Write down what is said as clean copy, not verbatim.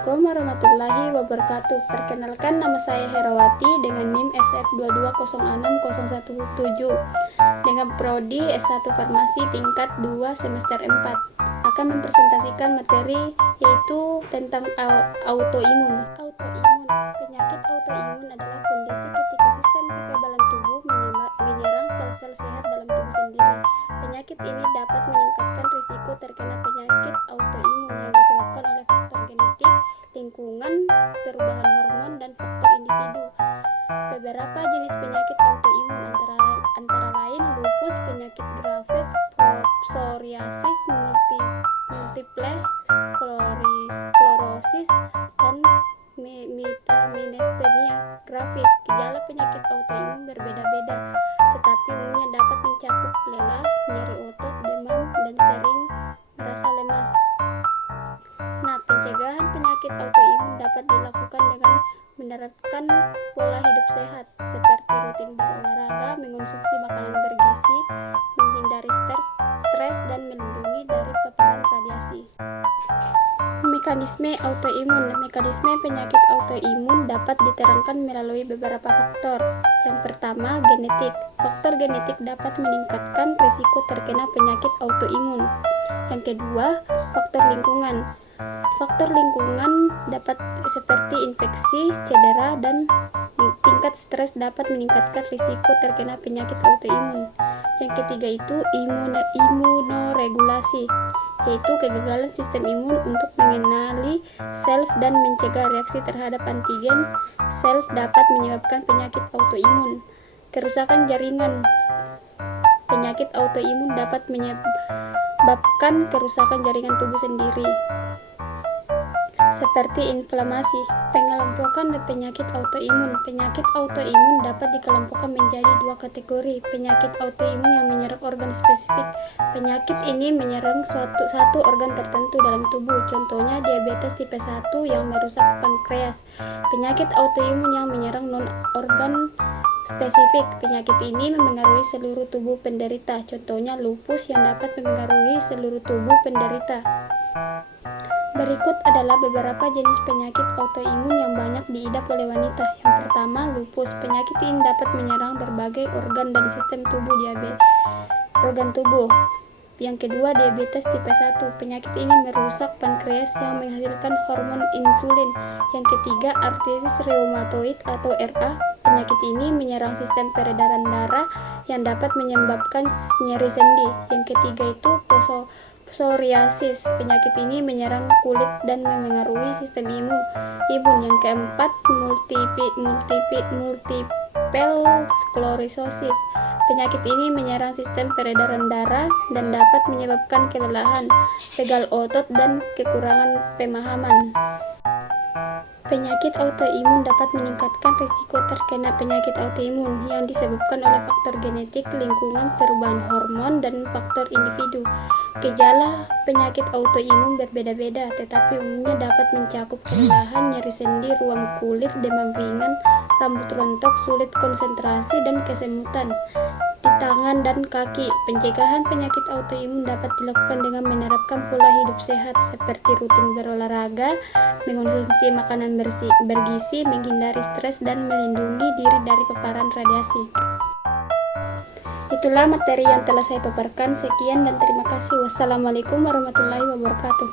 Assalamualaikum warahmatullahi wabarakatuh. Perkenalkan, nama saya Herawati dengan NIM SF22060117 dengan prodi S1 Farmasi tingkat 2 semester 4. Akan mempresentasikan materi yaitu tentang autoimun. Penyakit autoimun adalah kondisi ketika sistem kekebalan tubuh menyerang sel-sel sehat dalam tubuh sendiri. Penyakit ini dapat meningkatkan risiko terkena penyakit autoimun yang disebabkan oleh faktor genetik, lingkungan, perubahan hormon, dan faktor individu. Beberapa jenis penyakit autoimun antara lain lupus, penyakit Graves, psoriasis, multiple sclerosis, dan myasthenia gravis. Gejala penyakit autoimun berbeda-beda, tetapi umumnya dapat mencakup lelah, nyeri otot, demam, dan sering merasa lemas. Pencegahan penyakit autoimun dapat dilakukan dengan menerapkan pola hidup sehat, seperti rutin berolahraga, mengonsumsi makanan bergizi, menghindari stres, dan melindungi dari paparan radiasi. Mekanisme autoimun. Mekanisme penyakit autoimun dapat diterangkan melalui beberapa faktor. Yang pertama, genetik. Faktor genetik dapat meningkatkan risiko terkena penyakit autoimun. Yang kedua, faktor lingkungan. Faktor lingkungan dapat seperti infeksi, cedera, dan tingkat stres dapat meningkatkan risiko terkena penyakit autoimun. Yang ketiga itu imunoregulasi, yaitu kegagalan sistem imun untuk mengenali sel dan mencegah reaksi terhadap antigen sel dapat menyebabkan penyakit autoimun. Kerusakan jaringan. Penyakit autoimun dapat menyebabkan kerusakan jaringan tubuh sendiri, seperti inflamasi. Pengelompokan penyakit autoimun. Penyakit autoimun dapat dikelompokkan menjadi dua kategori. Penyakit autoimun yang menyerang organ spesifik. Penyakit ini menyerang satu organ tertentu dalam tubuh, contohnya diabetes tipe 1 yang merusak pankreas. Penyakit autoimun yang menyerang non-organ spesifik. Penyakit ini memengaruhi seluruh tubuh penderita, contohnya lupus yang dapat memengaruhi seluruh tubuh penderita. Berikut adalah beberapa jenis penyakit autoimun yang banyak diidap oleh wanita. Yang pertama, lupus. Penyakit ini dapat menyerang berbagai organ dan sistem tubuh tubuh. Yang kedua, diabetes tipe 1. Penyakit ini merusak pankreas yang menghasilkan hormon insulin. Yang ketiga, artritis reumatoid atau RA. Penyakit ini menyerang sistem peredaran darah yang dapat menyebabkan nyeri sendi. Yang ketiga itu psoriasis. Penyakit ini menyerang kulit dan memengaruhi sistem imun. Yang keempat, multiple sclerosis. Penyakit ini menyerang sistem peredaran darah dan dapat menyebabkan kelelahan, pegal otot, dan kekurangan pemahaman. Penyakit autoimun dapat meningkatkan risiko terkena penyakit autoimun yang disebabkan oleh faktor genetik, lingkungan, perubahan hormon, dan faktor individu. Gejala penyakit autoimun berbeda-beda, tetapi umumnya dapat mencakup kelelahan, nyeri sendi, ruam kulit, demam ringan, rambut rontok, sulit konsentrasi, dan kesemutan di tangan dan kaki. Pencegahan penyakit autoimun dapat dilakukan dengan menerapkan pola hidup sehat, seperti rutin berolahraga, mengonsumsi makanan bergizi, menghindari stres, dan melindungi diri dari paparan radiasi. Itulah materi yang telah saya paparkan. Sekian dan terima kasih. Wassalamualaikum warahmatullahi wabarakatuh.